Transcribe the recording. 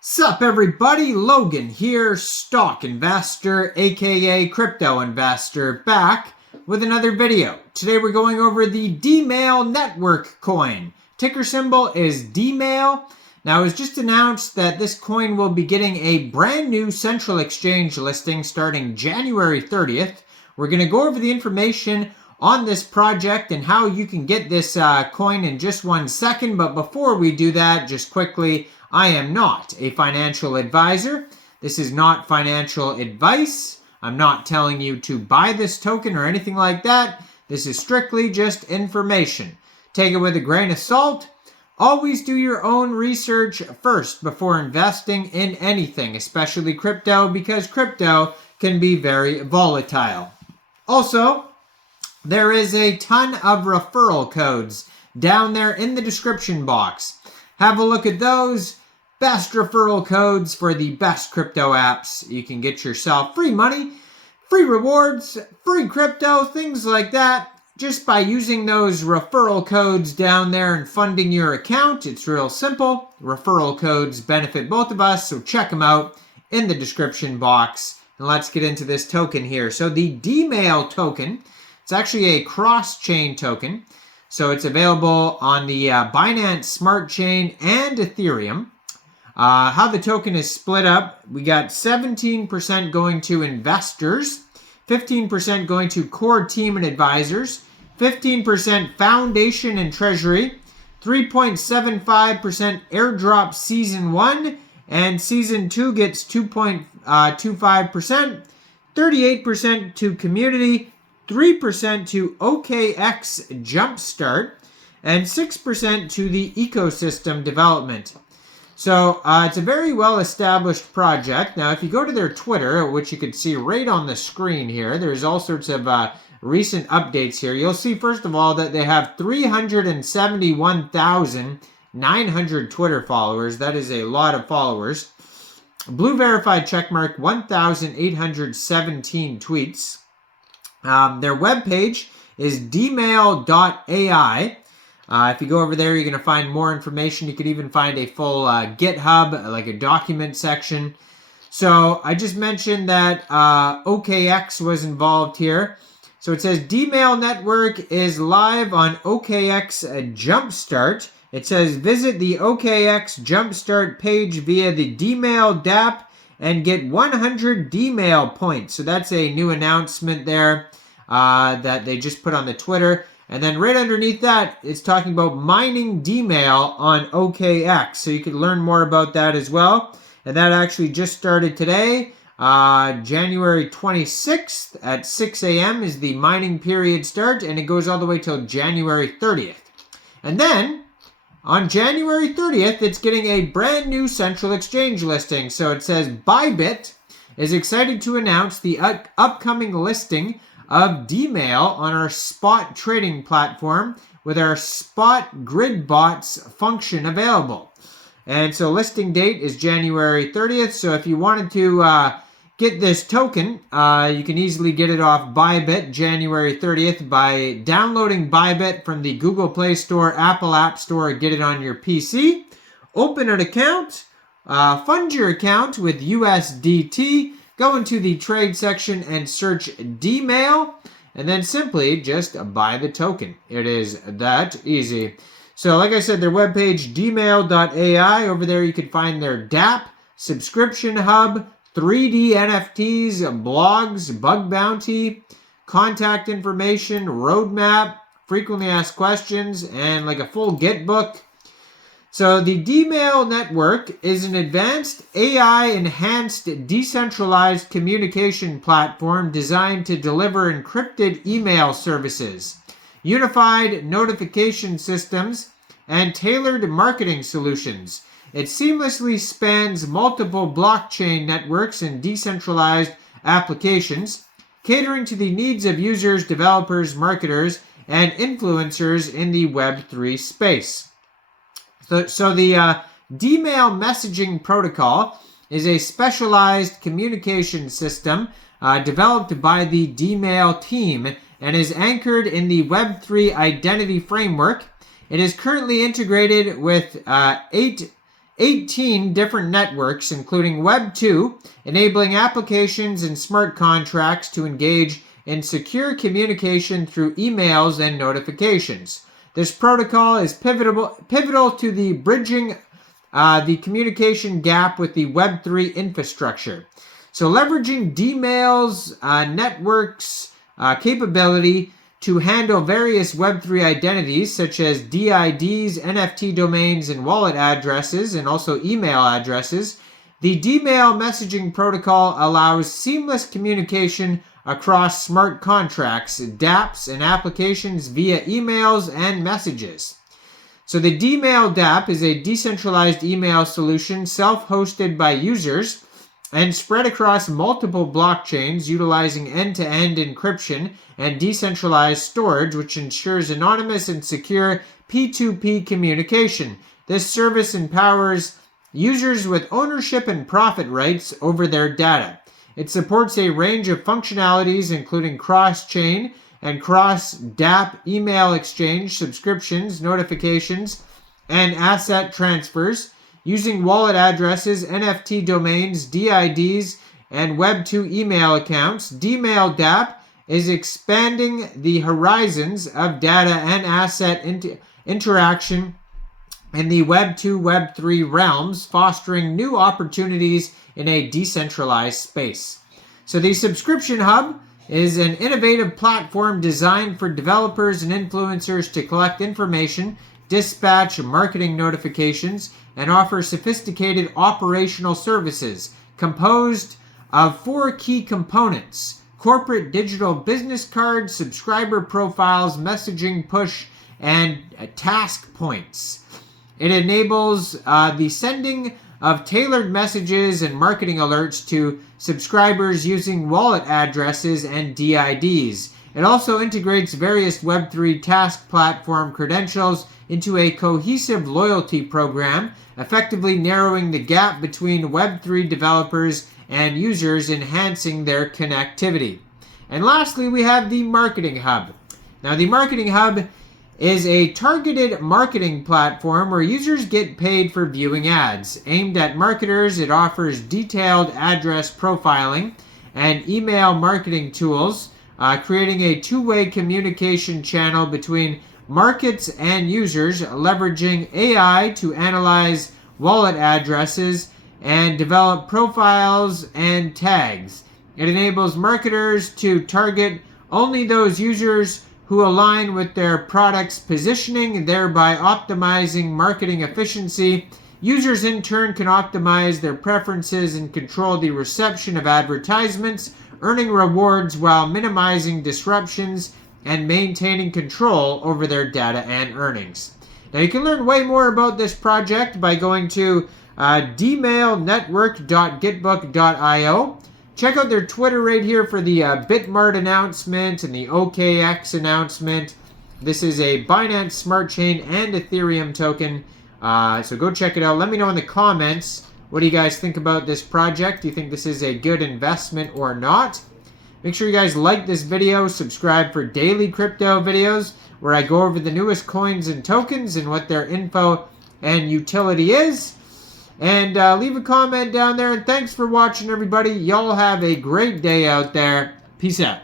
Sup everybody, Logan here, stock investor aka crypto investor, back with another video. Today we're going over the Dmail network coin. Ticker symbol is Dmail. Now it was just announced that this coin will be getting a brand new central exchange listing starting January 30th. We're going to go over the information on this project and how you can get this coin in just 1 second. But before we do that, just quickly, I am not a financial advisor. This is not financial advice. I'm not telling you to buy this token or anything like that. This is strictly just information. Take it with a grain of salt. Always do your own research first before investing in anything, especially crypto, because crypto can be very volatile. Also, there is a ton of referral codes down there in the description box. Have a look at those. Best referral codes for the best crypto apps. You can get yourself free money, free rewards, free crypto, things like that, just by using those referral codes down there and funding your account. It's real simple. Referral codes benefit both of us, so check them out in the description box. And let's get into this token here. So the Dmail token, it's actually a cross-chain token. So it's available on the Binance Smart Chain and Ethereum. How the token is split up, we got 17% going to investors, 15% going to core team and advisors, 15% foundation and treasury, 3.75% airdrop season 1, and season 2 gets 2.25%, 38% to community, 3% to OKX Jumpstart, and 6% to the ecosystem development. So it's a very well-established project. Now, if you go to their Twitter, which you can see right on the screen here, there's all sorts of recent updates here. You'll see, first of all, that they have 371,900 Twitter followers. That is a lot of followers. Blue verified checkmark, 1,817 tweets. Their webpage is dmail.ai. If you go over there, you're going to find more information. You could even find a full GitHub, like a document section. So I just mentioned that OKX was involved here. So it says Dmail network is live on OKX Jumpstart. It says visit the OKX Jumpstart page via the Dmail dApp and get 100 Dmail points. So that's a new announcement there that they just put on the Twitter. And then right underneath that, it's talking about mining Dmail on OKX. So you can learn more about that as well. And that actually just started today. January 26th at 6 a.m. is the mining period start. And it goes all the way till January 30th. And then on January 30th, it's getting a brand new central exchange listing. So it says Bybit is excited to announce the upcoming listing of Dmail on our spot trading platform with our spot grid bots function available. And so listing date is January 30th. So if you wanted to get this token, you can easily get it off Bybit January 30th by downloading Bybit from the Google Play Store, Apple App Store, get it on your PC, open an account, fund your account with USDT, go into the trade section and search Dmail, and then simply just buy the token. It is that easy. So like I said, their webpage, dmail.ai. Over there you can find their dApp, subscription hub, 3D NFTs, blogs, bug bounty, contact information, roadmap, frequently asked questions, and like a full Git book. So the Dmail network is an advanced AI-enhanced decentralized communication platform designed to deliver encrypted email services, unified notification systems, and tailored marketing solutions. It seamlessly spans multiple blockchain networks and decentralized applications, catering to the needs of users, developers, marketers, and influencers in the Web3 space. So the Dmail messaging protocol is a specialized communication system developed by the Dmail team and is anchored in the Web3 identity framework. It is currently integrated with 8 18 different networks, including Web 2, enabling applications and smart contracts to engage in secure communication through emails and notifications. This protocol is pivotal to the bridging the communication gap with the Web3 infrastructure. So leveraging Dmail's network's capability to handle various Web3 identities such as DIDs, NFT domains, and wallet addresses, and also email addresses, the Dmail messaging protocol allows seamless communication across smart contracts, dApps, and applications via emails and messages. So the Dmail dApp is a decentralized email solution self-hosted by users and spread across multiple blockchains utilizing end-to-end encryption and decentralized storage, which ensures anonymous and secure P2P communication. This service empowers users with ownership and profit rights over their data. It supports a range of functionalities, including cross-chain and cross-dApp email exchange, subscriptions, notifications, and asset transfers, using wallet addresses, NFT domains, DIDs, and Web2 email accounts. Dmail dApp is expanding the horizons of data and asset interaction in the Web2, Web3 realms, fostering new opportunities in a decentralized space. So the Subscription Hub is an innovative platform designed for developers and influencers to collect information, dispatch marketing notifications, and offer sophisticated operational services composed of 4 key components: corporate digital business cards, subscriber profiles, messaging push, and task points. It enables the sending of tailored messages and marketing alerts to subscribers using wallet addresses and DIDs. It also integrates various Web3 task platform credentials into a cohesive loyalty program, effectively narrowing the gap between Web3 developers and users, enhancing their connectivity. And lastly, we have the Marketing Hub. Now, the Marketing Hub is a targeted marketing platform where users get paid for viewing ads. Aimed at marketers, it offers detailed address profiling and email marketing tools, creating a two-way communication channel between markets and users, leveraging AI to analyze wallet addresses and develop profiles and tags. It enables marketers to target only those users who align with their product's positioning, thereby optimizing marketing efficiency. Users in turn can optimize their preferences and control the reception of advertisements, earning rewards while minimizing disruptions and maintaining control over their data and earnings. Now you can learn way more about this project by going to dmailnetwork.gitbook.io. Check out their Twitter right here for the Bitmart announcement and the OKX announcement. This is a Binance Smart Chain and Ethereum token. So go check it out. Let me know in the comments, what do you guys think about this project? Do you think this is a good investment or not? Make sure you guys like this video, subscribe for daily crypto videos where I go over the newest coins and tokens and what their info and utility is. And leave a comment down there. And thanks for watching, everybody. Y'all have a great day out there. Peace out.